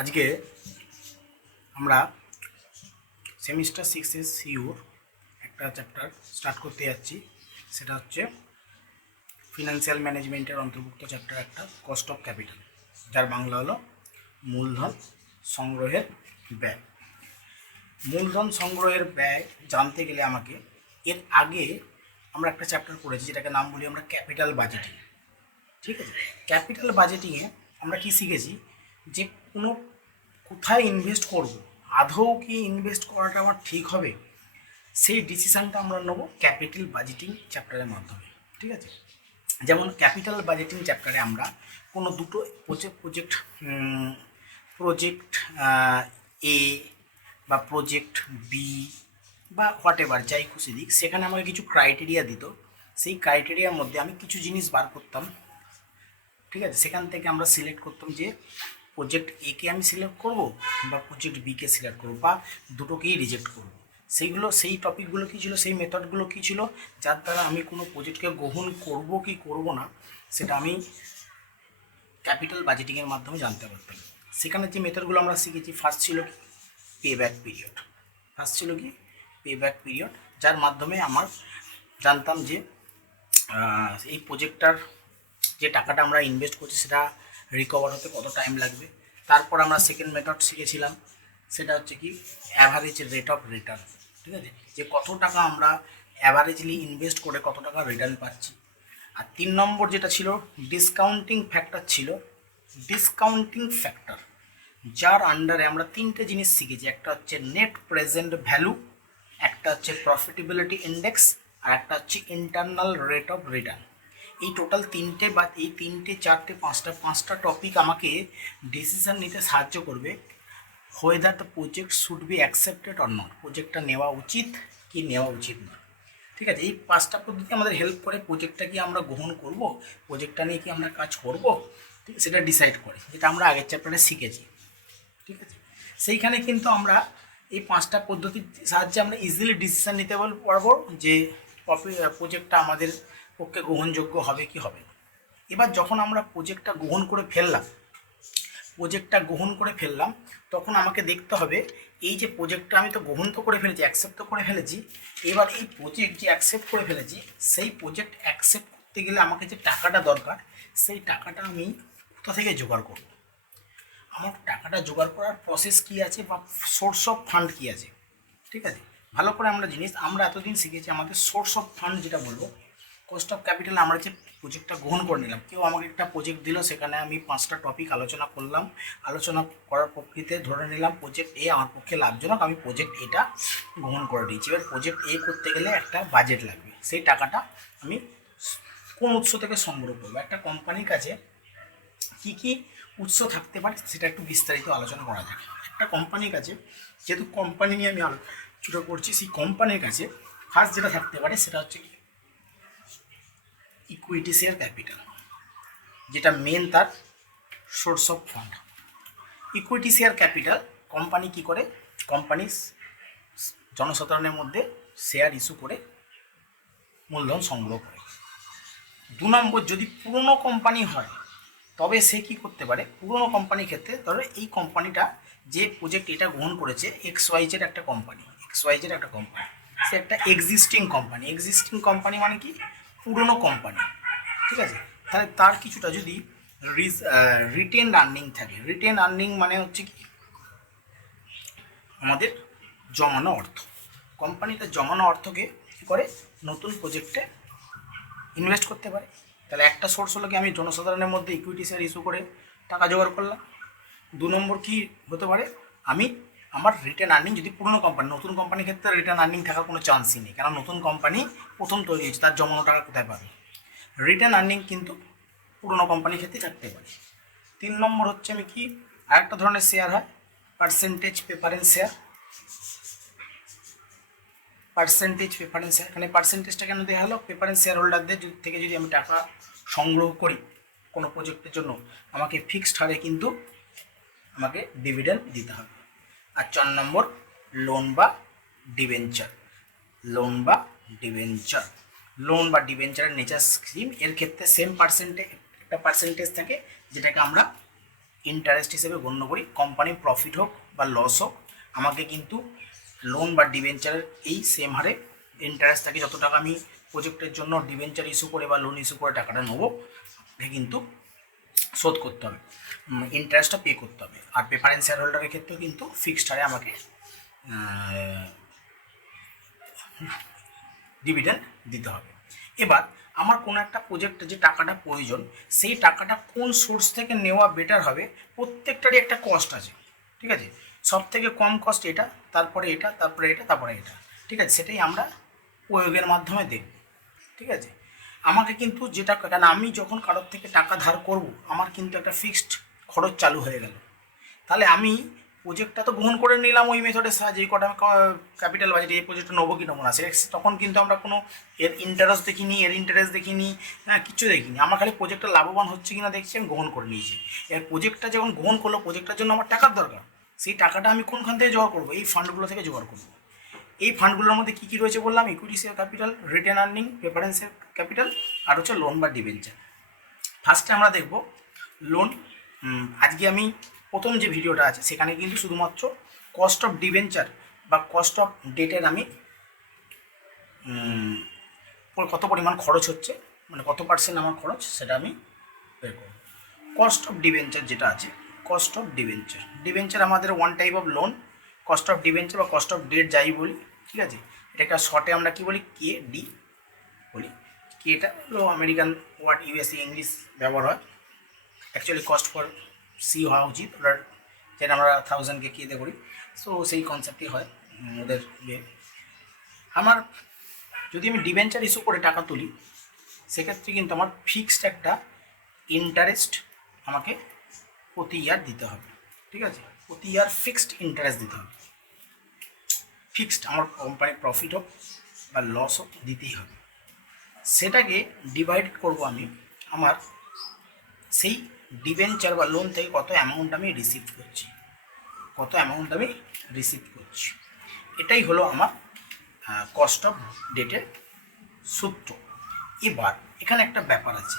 আজকে আমরা সেমিস্টার 6 সিইউর একটা চ্যাপ্টার স্টার্ট করতে যাচ্ছি। সেটা হচ্ছে ফিনান্সিয়াল ম্যানেজমেন্টের অন্তর্ভুক্ত চ্যাপ্টার একটা, কস্ট অফ ক্যাপিটাল, যার বাংলা হলো মূলধন সংগ্রহের ব্যয়। মূলধন সংগ্রহের ব্যয় জানতে গেলে আমাকে এর আগে আমরা একটা চ্যাপ্টার পড়েছি যেটাকে নাম বলি আমরা ক্যাপিটাল বাজেটিং। ঠিক আছে, ক্যাপিটাল বাজেটিংয়ে আমরা কি শিখেছি যে কোনো কোথায় ইনভেস্ট করব, আদৌ কি ইনভেস্ট করাটা আমার ঠিক হবে, সেই ডিসিশানটা আমরা নেবো ক্যাপিটাল বাজেটিং চ্যাপ্টারের মাধ্যমে। ঠিক আছে, যেমন ক্যাপিটাল বাজেটিং চ্যাপ্টারে আমরা কোনো দুটো প্রজেক্ট এ বা প্রজেক্ট বি বা হোয়াট এভার যাই খুশি দিক, সেখানে আমাকে কিছু ক্রাইটেরিয়া দিত। সেই ক্রাইটেরিয়ার মধ্যে আমি কিছু জিনিস বার করতাম। ঠিক আছে, সেখান থেকে আমরা সিলেক্ট করতাম যে প্রজেক্ট এ কে আমি সিলেক্ট করব বা প্রজেক্ট বি কে সিলেক্ট করব বা দুটোকেই রিজেক্ট করব। সেই টপিকগুলো কী ছিল, সেই মেথডগুলো কী ছিল, যার দ্বারা আমি কোনো প্রজেক্টকে গ্রহণ করব কি করব না সেটা আমি ক্যাপিটাল বাজেটিংয়ের মাধ্যমে জানতে পারতাম। সেখানে যে মেথডগুলো আমরা শিখেছি, ফার্স্ট ছিল কি পে ব্যাক পিরিয়ড, যার মাধ্যমে আমার জানতাম যে এই প্রজেক্টটার যে টাকাটা আমরা ইনভেস্ট করছি সেটা রিকভার হতে কত টাইম লাগবে। তারপর আমরা সেকেন্ড মেথড শিখেছিলাম, সেটা হচ্ছে কি অ্যাভারেজ রেট অফ রিটার্ন। ঠিক আছে, যে কত টাকা আমরা অ্যাভারেজলি ইনভেস্ট করে কত টাকা রিটার্ন পাচ্ছি। আর 3 নম্বর যেটা ছিল ডিসকাউন্টিং ফ্যাক্টর, যার আন্ডারে আমরা 3টে জিনিস শিখেছি। একটা হচ্ছে নেট প্রেজেন্ট ভ্যালু, একটা হচ্ছে প্রফিটেবিলিটি ইন্ডেক্স, আর একটা হচ্ছে ইন্টারনাল রেট অফ রিটার্ন। এই টোটাল 3টে বা এই 3টে 4টে 5টা টপিক আমাকে ডিসিশন নিতে সাহায্য করবে whether the project should be accepted or not, প্রজেক্টটা নেওয়া উচিত কি নেওয়া উচিত না। ঠিক আছে, এই 5টা পদ্ধতি আমাদের হেল্প করে প্রজেক্টটা কি আমরা গ্রহণ করব, প্রজেক্টটা নিয়ে কি আমরা কাজ করব, ঠিক আছে, সেটা ডিসাইড করে, যেটা আমরা আগের চ্যাপ্টারে শিখেছি। ঠিক আছে, সেইখানে কিন্তু আমরা এই 5টা পদ্ধতির সাহায্যে আমরা ইজিলি ডিসিশান নিতে পারবো যে প্রজেক্টটা আমাদের পক্ষে গ্রহণযোগ্য হবে কি হবে না। এবার যখন আমরা প্রজেক্টটা গ্রহণ করে ফেললাম তখন আমাকে দেখতে হবে এই যে প্রজেক্টটা আমি তো গ্রহণ তো করে ফেলেছি, অ্যাকসেপ্ট তো করে ফেলেছি, এবার এই প্রজেক্ট যে অ্যাকসেপ্ট করে ফেলেছি সেই প্রজেক্ট অ্যাকসেপ্ট করতে গেলে আমাকে যে টাকাটা দরকার সেই টাকাটা আমি কোথা থেকে জোগাড় করব, আমার টাকাটা জোগাড় করার প্রসেস কী আছে বা সোর্স অফ ফান্ড কী আছে। ঠিক আছে, ভালো করে আমরা এতদিন শিখেছি আমাদের সোর্স অফ ফান্ড যেটা বলবো, কস্ট অফ ক্যাপিটাল। আমরা যে প্রজেক্টটা গ্রহণ করে নিলাম, কেউ আমাকে একটা প্রজেক্ট দিল, সেখানে আমি 5টা টপিক আলোচনা করলাম, আলোচনা করার প্রকৃতিতে ধরে নিলাম প্রজেক্ট এ আমার পক্ষে লাভজনক, আমি প্রজেক্ট এটা গ্রহণ করে দিয়েছি। এবার প্রজেক্ট এ করতে গেলে একটা বাজেট লাগবে, সেই টাকাটা আমি কোন উৎস থেকে সংগ্রহ করবো, একটা কোম্পানির কাছে কী কী উৎস থাকতে পারে সেটা একটু বিস্তারিত আলোচনা করা যাক। একটা কোম্পানির কাছে, যেহেতু কোম্পানি নিয়ে আমি আলোচনা করছি, সেই কোম্পানির কাছে ফার্স্ট যেটা থাকতে পারে সেটা হচ্ছে কি ইকুইটি শেয়ার ক্যাপিটাল, যেটা মেন তার source of fund. Equity share capital company কি করে, কোম্পানি জনসাধারণের মধ্যে শেয়ার ইস্যু করে মূলধন সংগ্রহ করে। 2 নম্বর, যদি পুরনো কোম্পানি হয় তবে সে কী করতে পারে, পুরনো কোম্পানির ক্ষেত্রে ধরো এই কোম্পানিটা যে প্রজেক্ট এটা গ্রহণ করেছে এক্সওয়াইজেড একটা কোম্পানি, সে একটা এক্সিস্টিং কোম্পানি মানে কি পুরনো কোম্পানি। ঠিক আছে, তাহলে তার কিছুটা যদি রিটেন আর্নিং থাকে, রিটেন আর্নিং মানে হচ্ছে কি আমাদের জমানো অর্থ, কোম্পানিতে জমানো অর্থকে কী করে নতুন প্রজেক্টে ইনভেস্ট করতে পারে। তাহলে একটা সোর্স হলো কি আমি জনসাধারণের মধ্যে ইকুইটি শেয়ার ইস্যু করে টাকা জোগাড় করলাম। 2 নম্বর কী হতে পারে, আমার রিটার্ন আর্নিং, যদি পুরনো কোম্পানি, নতুন কোম্পানির ক্ষেত্রে রিটার্ন আর্নিং থাকার কোনো চান্সই নেই, কারণ নতুন কোম্পানি প্রথম তৈরি হয়েছে, তার জমানো টাকা কোথায় পাবে। রিটার্ন আর্নিং কিন্তু পুরনো কোম্পানির ক্ষেত্রে থাকতে পারে। 3 নম্বর হচ্ছে আমি কি আরেকটা ধরনের শেয়ার হয় পার্সেন্টেজ প্রেফারেন্স শেয়ার। এখানে পার্সেন্টেজটা কেন দেওয়া হলো, প্রেফারেন্স শেয়ার হোল্ডারদের থেকে যদি আমি টাকা সংগ্রহ করি কোনো প্রজেক্টের জন্য, আমাকে ফিক্সড হারে কিন্তু আমাকে ডিভিডেন্ড দিতে হবে। আর 4 নম্বর লোন বা ডিবেঞ্চার। লোন বা ডিবেঞ্চারের নেচার স্কিম এর ক্ষেত্রে সেম একটা পার্সেন্টেজ থাকে, যেটাকে আমরা ইন্টারেস্ট হিসেবে গণ্য করি। কোম্পানির প্রফিট হোক বা লস হোক, আমাকে কিন্তু লোন বা ডিবেঞ্চারের এই সেম হারে ইন্টারেস্ট থাকে। যত টাকা আমি প্রজেক্টের জন্য ডিবেঞ্চার ইস্যু করে বা লোন ইস্যু করে টাকাটা নেবো, এটা কিন্তু শোধ করতে হবে, ইন্টারেস্টটা পে করতে হবে। আর প্রেফারেন্স শেয়ার হোল্ডারের ক্ষেত্রেও কিন্তু ফিক্সড হারে আমাকে ডিভিডেন্ড দিতে হবে। এবার আমার কোনো একটা প্রজেক্টে যে টাকাটা প্রয়োজন, সেই টাকাটা কোন সোর্স থেকে নেওয়া বেটার হবে, প্রত্যেকটারই একটা কস্ট আছে, ঠিক আছে। সব থেকে কম কস্ট এটা, তারপরে এটা, তারপরে এটা, তারপরে এটা, ঠিক আছে। সেটাই আমরা প্রয়োগের মাধ্যমে দেখব, ঠিক আছে। আমাকে কিন্তু যেটা, কারণ আমি যখন কারোর থেকে টাকা ধার করব, আমার কিন্তু একটা ফিক্সড খরচ চালু হয়ে গেল। তাহলে আমি প্রজেক্টটা তো গ্রহণ করে নিলাম ওই মেথডের সাহায্যে, এই কটা ক্যাপিটাল বাজেট এই প্রজেক্টটা নেবো কি নেবো না, তখন কিন্তু আমরা কোনো এর ইন্টারেস্ট দেখিনি, এর ইন্টারেস্ট দেখিনি, হ্যাঁ, কিচ্ছু দেখিনি। আমার খালি প্রজেক্টটা লাভবান হচ্ছে কিনা দেখছি, আমি গ্রহণ করে নিয়েছি। এর প্রজেক্টটা যখন গ্রহণ করলো, প্রজেক্টটার জন্য আমার টাকার দরকার, সেই টাকাটা আমি কোনখান থেকে জোগাড় করবো? এই ফান্ডগুলো থেকে জোগাড় করবো। এই ফান্ডগুলোর মধ্যে কী কী রয়েছে বললাম, equity share capital, retained earning, preference share capital, আর হচ্ছে লোন বা ডিবেঞ্চার। ফার্স্টে আমরা দেখব লোন। আজকে আমি প্রথম যে ভিডিওটা আছে সেখানে কিন্তু শুধুমাত্র কস্ট অফ ডিবেঞ্চার বা কস্ট অফ ডেটের আমি কত পরিমাণ খরচ হচ্ছে, মানে কত পার্সেন্ট আমার খরচ, সেটা আমি বের করব। কস্ট অফ ডিবেঞ্চার যেটা আছে, কস্ট অফ ডিবেঞ্চার, ডিবেঞ্চার আমাদের one type of loan. Cost of debenture বা কস্ট অফ ডেট যাই বলি, ঠিক আছে, এটাকে শর্টে আমরা কী বলি, কে ডি বলি। কি এটা হলো আমেরিকান ওয়ার্ড, ইউএসএ ইংলিশ ব্যবহার হয়। অ্যাকচুয়ালি কস্ট ফর সি হওয়া উচিত, ওটার যেটা আমরা 1000কে কিতে করি, সো সেই কনসেপ্টই হয় ওদের ইয়ে। আমার যদি আমি ডিবেঞ্চার ইস্যু করে টাকা তুলি, সেক্ষেত্রে কিন্তু আমার ফিক্সড একটা ইন্টারেস্ট আমাকে প্রতি ইয়ার দিতে হবে, ঠিক আছে। প্রতি ইয়ার ফিক্সড ইন্টারেস্ট দিতে হবে, ফিক্সড। আমার কোম্পানির প্রফিট হোক বা লস হোক দিতেই হবে। সেটাকে ডিভাইড করব আমি আমার সেই ডিবেঞ্চার বা লোন থেকে কত অ্যামাউন্ট আমি রিসিভ করছি, কত অ্যামাউন্ট আমি রিসিভ করছি। এটাই হলো আমার কস্ট অফ ডেটের সূত্র। এবার এখানে একটা ব্যাপার আছে,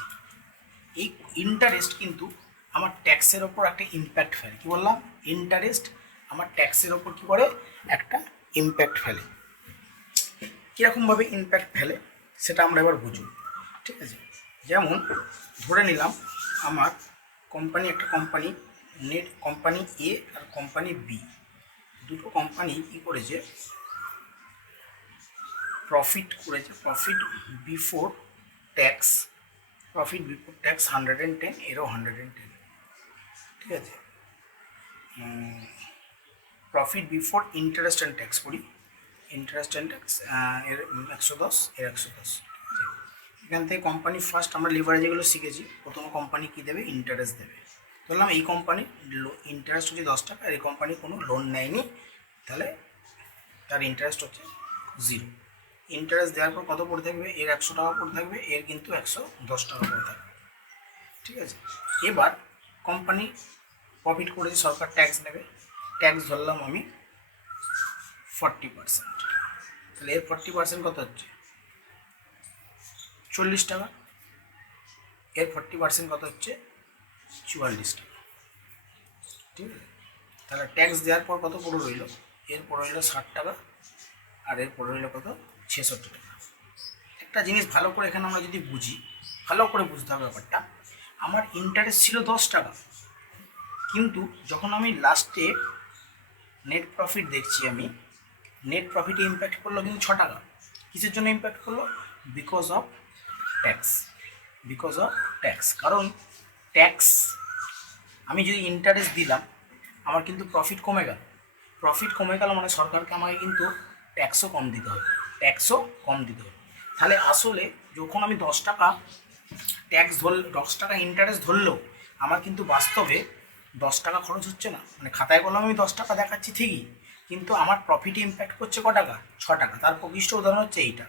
এই ইন্টারেস্ট কিন্তু আমার ট্যাক্সের ওপর একটা ইম্প্যাক্ট ফেলে। কী বললাম? ইন্টারেস্ট আমার ট্যাক্সের ওপর কী করে, একটা ইম্প্যাক্ট ফেলে। কীরকমভাবে ইম্প্যাক্ট ফেলে সেটা আমরা এবার বুঝব, ঠিক আছে। যেমন ধরে নিলাম আমার একটা কোম্পানি কোম্পানি এ আর কোম্পানি বি, দুটো কোম্পানি কী করেছে, প্রফিট করেছে, প্রফিট বিফোর ট্যাক্স, 110, এরও 110, ঠিক আছে। Profit before interest and tax করি, ইন্টারেস্ট অ্যান্ড ট্যাক্স এর 110, এর 110। এখান থেকে কোম্পানি ফার্স্ট আমরা লিভারেজ যেগুলো শিখেছি, প্রথম কোম্পানি কী দেবে, ইন্টারেস্ট দেবে। ধরলাম এই কোম্পানি ইন্টারেস্ট হচ্ছে 10 টাকা, আর এই কোম্পানি কোনো লোন নেয়নি, তাহলে তার ইন্টারেস্ট হচ্ছে 0। ইন্টারেস্ট দেওয়ার পর কত পড়ে থাকবে, এর 100 টাকা পড়ে থাকবে, এর কিন্তু 110 টাকা পড়ে থাকবে, ঠিক আছে। এবার কোম্পানি প্রফিট করেছে, সরকার ট্যাক্স নেবে, ট্যাক্স ধরলাম আমি 40%, তাহলে এর 40% কত হচ্ছে, 40 টাকা, এর 40% কত হচ্ছে, 44 টাকা, ঠিক আছে। তাহলে ট্যাক্স দেওয়ার পর কত পড়ে রইল, এর পড়ে রইল 60 টাকা, আর এর পড়ে রইল কত, 66 টাকা। একটা জিনিস ভালো করে এখানে আমরা যদি বুঝি, ভালো করে বুঝতে হবে ব্যাপারটা, আমার ইন্টারেস্ট ছিল 10 টাকা, কিন্তু যখন আমি লাস্টে নেট প্রফিট দেখছি, আমি নেট প্রফিটে ইম্প্যাক্ট করলো কিন্তু 6 টাকা। কিসের জন্য ইম্প্যাক্ট করলো? Because of tax, because of tax. কারণ ট্যাক্স, আমি যদি ইন্টারেস্ট দিলাম, আমার কিন্তু প্রফিট কমে গেল, প্রফিট কমে গেল মানে সরকারকে আমাকে কিন্তু ট্যাক্সও কম দিতে হবে, ট্যাক্সও কম দিতে হবে। তাহলে আসলে যখন আমি 10 টাকা ট্যাক্স 10 টাকা ইন্টারেস্ট ধরলেও আমার কিন্তু বাস্তবে 10 টাকা খরচ হচ্ছে না, মানে খাতায় কলমে আমি 10 টাকা দেখাচ্ছি ঠিকই, কিন্তু আমার প্রফিটে ইম্প্যাক্ট করছে ক টাকা, 6 টাকা। তার প্রকৃষ্ট উদাহরণ হচ্ছে এইটা,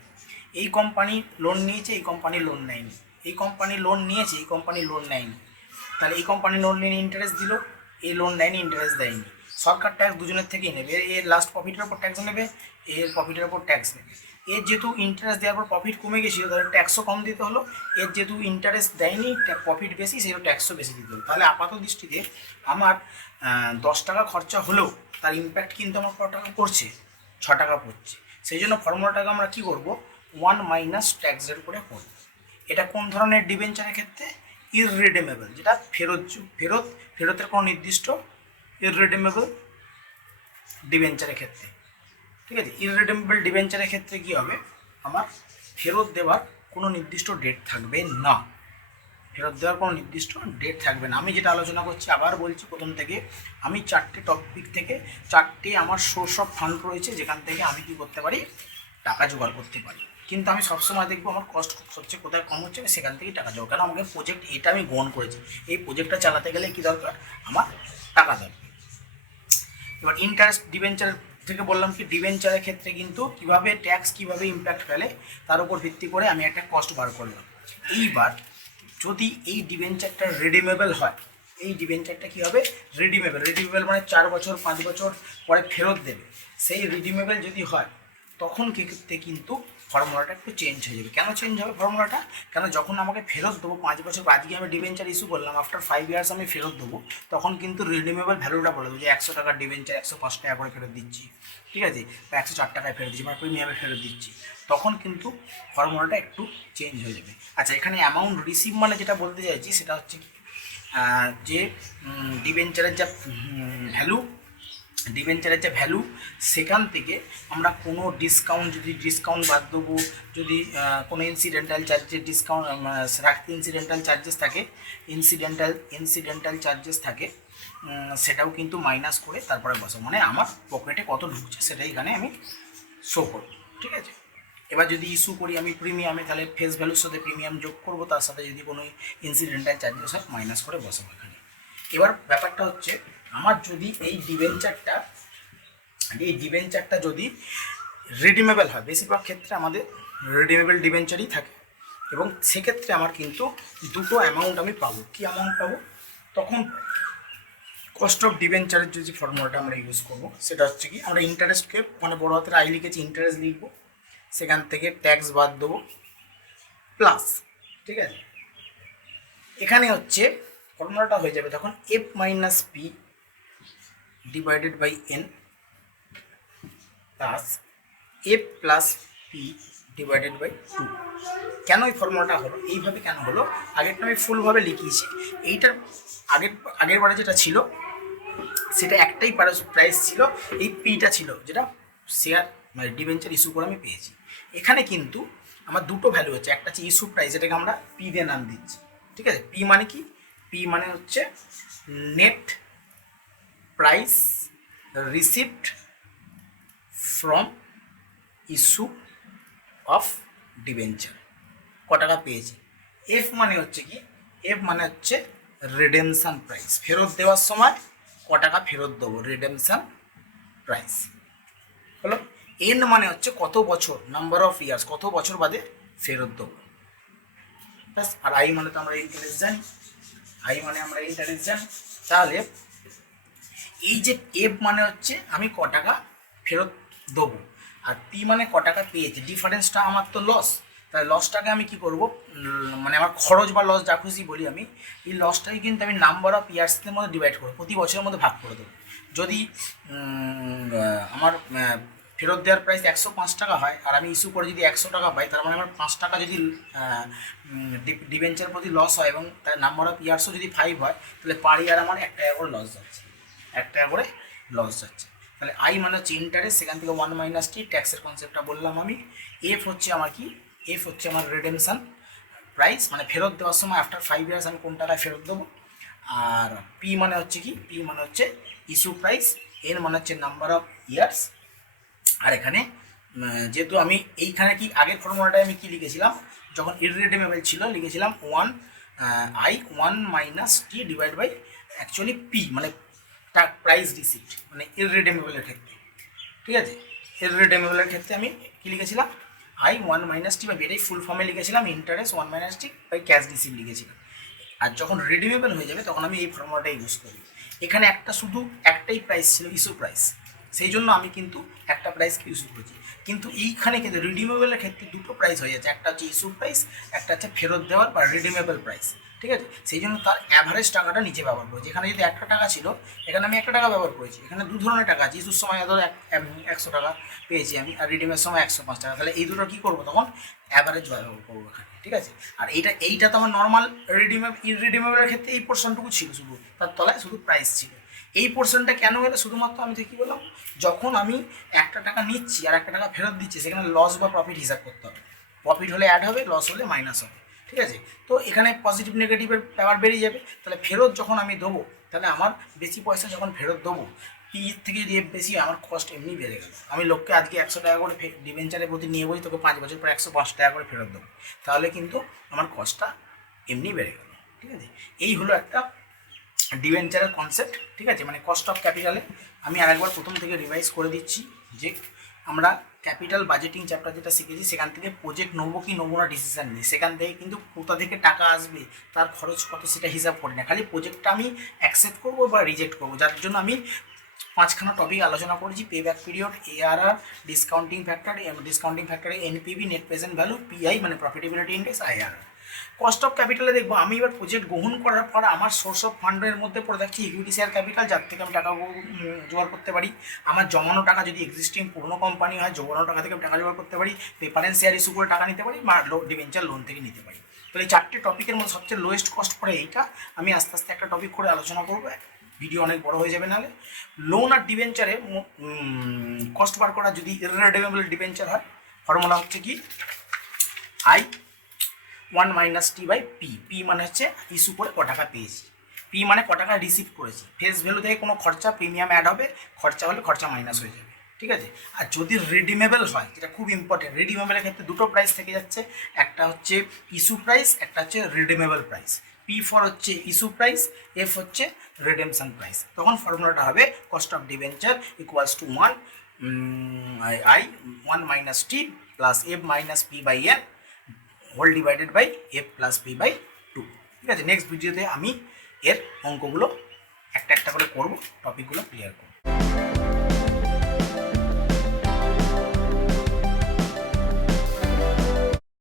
এই কোম্পানি লোন নিয়েছে, এই কোম্পানি লোন নেয়নি, এই কোম্পানি লোন নিয়েছে, এই কোম্পানি লোন নেয়নি, তাহলে এই কোম্পানি লোন নিয়ে ইন্টারেস্ট দিল, এই লোন নেয়নি, ইন্টারেস্ট দেয়নি, সরকার ট্যাক্স দুজনের থেকেই নেবে, এর লাস্ট প্রফিটের ওপর ট্যাক্স নেবে, এর প্রফিটের ওপর ট্যাক্স নেবে। এর যেহেতু ইন্টারেস্ট দেওয়ার পর প্রফিট কমে গেছিলো, তাহলে ট্যাক্সও কম দিতে হলো। এর যেহেতু ইন্টারেস্ট দেয়নি, প্রফিট বেশি, সেহেতু ট্যাক্সও বেশি দিতে হলো। তাহলে আপাত দৃষ্টিতে আমার 10 টাকা খরচা হলেও তার ইম্প্যাক্ট কিন্তু আমার কত টাকা পড়ছে, 6 টাকা পড়ছে। সেই জন্য ফর্মুলাটাকে আমরা কী করবো, 1 মাইনাস ট্যাক্স রেট করে করব। এটা কোন ধরনের ডিবেঞ্চারের ক্ষেত্রে? ইররিডিমেবল, যেটা ফেরতের কোনো নির্দিষ্ট ইররিডিমেবল ডিবেঞ্চারের ক্ষেত্রে। ঠিক আছে, ইররিডিমেবল ডিবেঞ্চারের ক্ষেত্রে কী হবে, আমার ফেরত দেওয়ার কোনো নির্দিষ্ট ডেট থাকবে না। ফেরত দেওয়ার কোনো নির্দিষ্ট ডেট থাকবে না। আমি যেটা আলোচনা করছি, আবার বলছি প্রথম থেকে, আমি 4টে টপিক থেকে 4টে আমার সোর্স অফ ফান্ড রয়েছে, যেখান থেকে আমি কী করতে পারি, টাকা জোগাড় করতে পারি। কিন্তু আমি সবসময় দেখবো আমার কষ্ট হচ্ছে কোথায় কম হচ্ছে, আমি সেখান থেকেই টাকা জোগাড়। কারণ আমাকে প্রজেক্ট এটা আমি গ্রহণ করেছি, এই প্রজেক্টটা চালাতে গেলে কী দরকার, আমার টাকা দরকার। এবার ইন্টারেস্ট ডিবেঞ্চার থেকে বললাম কি, ডিবেঞ্চারের ক্ষেত্রে কিন্তু কীভাবে ট্যাক্স কীভাবে ইম্প্যাক্ট ফেলে তার উপর ভিত্তি করে আমি একটা কস্ট বার করলাম। এইবার যদি এই ডিবেঞ্চারটা রিডিমেবল হয়, এই ডিবেঞ্চারটা কী হবে, রিডিমেবল মানে 4 বছর 5 বছর পরে ফেরত দেবে, সেই রিডিমেবল যদি হয় তখন ক্ষেত্রে কিন্তু ফর্মুলাটা একটু চেঞ্জ হয়ে যাবে। কেন চেঞ্জ হবে ফর্মুলাটা? কেন যখন আমাকে ফেরত দেবো 5 বছর, আজকে আমি ডিবেঞ্চার ইস্যু করলাম, আফটার 5 ইয়ার্স আমি ফেরত দেবো, তখন কিন্তু রিডিমেবল ভ্যালুটা বলে দেবো যে 100 টাকার ডিবেঞ্চার 105 টাকা করে ফেরত দিচ্ছি, ঠিক আছে, বা 104 টাকায় ফেরত দিচ্ছি, বা প্রিমিয়ামে ফেরত দিচ্ছি, তখন কিন্তু ফর্মুলাটা একটু চেঞ্জ হয়ে যাবে। আচ্ছা, এখানে অ্যামাউন্ট রিসিভ মানে যেটা বলতে চাইছি সেটা হচ্ছে যে ডিবেঞ্চারের যা ভ্যালু, সেখান থেকে আমরা কোনো ডিসকাউন্ট বাদ দেবো, যদি কোনো ইনসিডেন্টাল চার্জেস থাকে, সেটাও কিন্তু মাইনাস করে তারপরে বসাবো, মানে আমার পকেটে কত ঢুকছে সেটা এখানে আমি শো করবো। ঠিক আছে, এবার যদি ইস্যু করি আমি প্রিমিয়ামে, তাহলে ফেস ভ্যালুর সাথে প্রিমিয়াম যোগ করবো, তার সাথে যদি কোনো ইনসিডেন্টাল চার্জেস হয় মাইনাস করে বসাবো এখানে। এবার ব্যাপারটা হচ্ছে, আমার যদি এই ডিবেঞ্চারটা যদি রিডিমেবল হয়, বেশিরভাগ ক্ষেত্রে আমাদের রিডিমেবল ডিবেঞ্চারই থাকে, এবং সেক্ষেত্রে আমার কিন্তু দুটো অ্যামাউন্ট আমি পাবো। কী অ্যামাউন্ট পাবো? তখন কস্ট অফ ডিবেঞ্চারের যদি ফর্মুলাটা আমরা ইউজ করবো, সেটা হচ্ছে কি, আমরা ইন্টারেস্টকে মানে বড় হাতের আই লিখেছি, ইন্টারেস্ট লিখবো, সেখান থেকে ট্যাক্স বাদ দেবো, প্লাস, ঠিক আছে, এখানে হচ্ছে ফর্মুলাটা হয়ে যাবে তখন F minus P divided by N plus F plus P divided by 2। কেন এই ফর্মুলাটা হলো, এইভাবে কেন হলো, আগেরটা আমি ফুলভাবে লিখিয়েছি, এইটার আগের বারে যেটা ছিল সেটা একটাই প্রাইস ছিল, এই পিটা ছিল যেটা শেয়ার মানে ডিবেঞ্চার ইস্যু করে আমি পেয়েছি। এখানে কিন্তু আমার দুটো ভ্যালু হচ্ছে, একটা হচ্ছে ইস্যু প্রাইস, এটাকে আমরা পি দিয়ে নাম দিচ্ছি। ঠিক আছে, পি মানে কি, পি মানে হচ্ছে net price received from issue of debenture, ক টাকা পেয়েছি। এফ মানে হচ্ছে কি, এফ মানে হচ্ছে রিডেমশন প্রাইস, ফেরত দেওয়ার সময় ক টাকা ফেরত দেবো, রিডেমশন প্রাইস হলো। এন মানে হচ্ছে কত বছর, নাম্বার অফ ইয়ার্স, কত বছর বাদে ফেরত দেবো, ব্যাস। আর আই মানে তো আমরা ইন্টারেস্ট জানি, তাহলে এই যে এফ মানে হচ্ছে আমি ক টাকা ফেরত দেবো, আর পি মানে ক টাকা পেয়েছে, ডিফারেন্সটা আমার তো লস, তাহলে লসটাকে আমি কি করব, মানে আমার খরচ বা লস যা খুশি বলি আমি, এই লসটাকে কিন্তু আমি নাম্বার অফ ইয়ার্সের মধ্যে ডিভাইড করবো, প্রতি বছরের মধ্যে ভাগ করে দেবো। যদি আমার ফেরত দেওয়ার প্রাইস 105 টাকা হয়, আর আমি ইস্যু করে যদি 100 টাকা পাই, তার মানে আমার 5 টাকা যদি ডিবেঞ্চার প্রতি লস হয়, এবং তার নাম্বার অফ ইয়ার্সও যদি 5 হয়, তাহলে পার ইয়ার আমার 1 টাকা করে লস যাচ্ছে, তাহলে আই মানে হচ্ছে ইন্টারেস্ট, সেখান থেকে 1 মাইনাস টি, ট্যাক্সের কনসেপ্টটা বললাম আমি। এফ হচ্ছে আমার কি, এফ হচ্ছে আমার রিডেমশন প্রাইস, মানে ফেরত দেওয়ার সময় আফটার 5 ইয়ার্স আমি কোন টাকায় ফেরত দেবো। আর পি মানে হচ্ছে কি, পি মানে হচ্ছে ইস্যু প্রাইস, এন মানে হচ্ছে নাম্বার অফ ইয়ার্স। আর এখানে যেহেতু আমি এইখানে কি আগের ফর্মুলাটায় আমি কি লিখেছিলাম, যখন ইররিডিমেবল ছিল লিখেছিলাম 1 minus T divide by actually P, মানে প্রাইস রিসিপ্ট, মানে ইররিডিমেবলের ক্ষেত্রে। ঠিক আছে, ইররিডিমেবলের ক্ষেত্রে আমি কি লিখেছিলাম, 1 মাইনাস টি, বা এটাই ফুল ফর্মে লিখেছিলাম, interest 1 minus T by cash receipt লিখেছিলাম। আর যখন রিডিমেবল হয়ে যাবে তখন আমি এই ফর্মুলাটা ইউজ করি। এখানে শুধু একটাই প্রাইস ছিল, ইস্যু প্রাইস, সেই জন্য আমি কিন্তু একটা প্রাইসকে ইস্যু করেছি। কিন্তু এইখানে কিন্তু রিডিমেবলের ক্ষেত্রে দুটো প্রাইস হয়ে যাচ্ছে, একটা হচ্ছে ইস্যু প্রাইস, একটা হচ্ছে ফেরত দেওয়ার বা রিডিমেবল প্রাইস। ঠিক আছে, সেই জন্য তার অ্যাভারেজ টাকাটা নিচে ব্যবহার করেছি। এখানে যদি 1 টাকা ছিল, এখানে আমি 1 টাকা ব্যবহার করেছি। এখানে দু ধরনের টাকা আছে, ইস্যুর সময় ধরো 100 টাকা পেয়েছি আমি, আর রিডিমের সময় 105 টাকা। তাহলে এই দুটো কী করবো তখন, অ্যাভারেজ ব্যবহার করবো এখানে। ঠিক আছে, আর এইটা তো আমার নর্মাল ইররিডিমেবলের ক্ষেত্রে এই পোর্শনটুকু ছিল, শুধু তার তলায় শুধু প্রাইস ছিল। এই পোর্শনটা কেন হলো, শুধুমাত্র আমি তো কী বললাম, যখন আমি 1 টাকা নিচ্ছি আর 1 টাকা ফেরত দিচ্ছি, সেখানে লস বা প্রফিট হিসাব করতে হবে। প্রফিট হলে অ্যাড হবে, লস হলে মাইনাস হবে। ঠিক আছে, তো এখানে পজিটিভ নেগেটিভের ব্যাপার বেরিয়ে যাবে। তাহলে ফেরত যখন আমি দেবো, তাহলে আমার বেশি পয়সা যখন ফেরত দেবো, পি থেকে যদি বেশি, আমার কস্ট এমনি বেড়ে গেল। আমি লোককে আজকে 100 টাকা করে ডিবেঞ্চারের প্রতি নিয়ে বলি, তোকে 5 বছর পর 105 টাকা করে ফেরত দেবো, তাহলে কিন্তু আমার কস্টটা এমনি বেড়ে গেল। ঠিক আছে, এই হলো একটা ডিবেঞ্চারের কনসেপ্ট। ঠিক আছে, মানে কস্ট অফ ক্যাপিটালে আমি আরেকবার প্রথম থেকে রিভাইজ করে দিচ্ছি যে আমরা ক্যাপিটাল বাজেটিং চ্যাপ্টার যেটা শিখেছি, সেখান থেকে প্রজেক্ট নেবো কি নেবো না ডিসিশান নিই। সেখান থেকে কিন্তু কোথা থেকে টাকা আসবে, তার খরচ কত, সেটা হিসাব করি না। খালি প্রজেক্টটা আমি অ্যাকসেপ্ট করবো বা রিজেক্ট করবো, যার জন্য আমি 5খানা টপিক আলোচনা করেছি: pay back period, ARR, discounting factor NPV, net present value, PI মানে profitability index, IRR। Cost of ক্যাপিটালে দেখবো আমি এবার প্রজেক্ট গ্রহণ করার পর আমার সোর্স অফ ফান্ডের মধ্যে পড়ে থাকছে ইকুইটি শেয়ার ক্যাপিটাল, যার থেকে আমি টাকা জোগাড় করতে পারি। আমার জমানো টাকা যদি এক্সিস্টিং পুরনো কোম্পানি হয়, জমানো টাকা থেকে আমি টাকা জোগাড় করতে পারি। পেপার অ্যান্ড শেয়ার ইস্যু করে টাকা নিতে পারি, বা ডিবেঞ্চার লোন থেকে নিতে পারি। তাহলে এই 4টে টপিকের মধ্যে সবচেয়ে লোয়েস্ট কস্ট পড়ে এইটা। আমি আস্তে আস্তে একটা টপিক করে আলোচনা করবো, ভিডিও অনেক বড় হয়ে যাবে। নাহলে লোন আর ডিবেঞ্চারে কস্ট বার করা যদি ইররিডিমেবল ডিবেঞ্চার হয়, ফর্মুলা হচ্ছে কি, I1 - T/P। P মানে হচ্ছে ইস্যু করে ক টাকা পেয়েছি, P মানে ক টাকা রিসিভ করেছি। ফেস ভ্যালু থেকে কোনো খরচা, প্রিমিয়াম অ্যাড হবে, খরচা হলে খরচা মাইনাস হয়ে যাবে। ঠিক আছে, আর যদি রিডিমেবল হয়, যেটা খুব ইম্পর্টেন্ট, রিডিমেবলের ক্ষেত্রে দুটো প্রাইস থেকে যাচ্ছে, একটা হচ্ছে ইস্যু প্রাইস, একটা হচ্ছে রিডিমেবল প্রাইস। P4 হচ্ছে ইস্যু প্রাইস, F হচ্ছে রিডেমশন প্রাইস। তখন ফর্মুলাটা হবে cost of debenture equals to I1 - T প্লাস F - P/N whole divided by F + P/2। ঠিক আছে, নেক্সট ভিডিওতে আমি এর অঙ্কগুলো একটা একটা করে করব, টপিকগুলো ক্লিয়ার করব।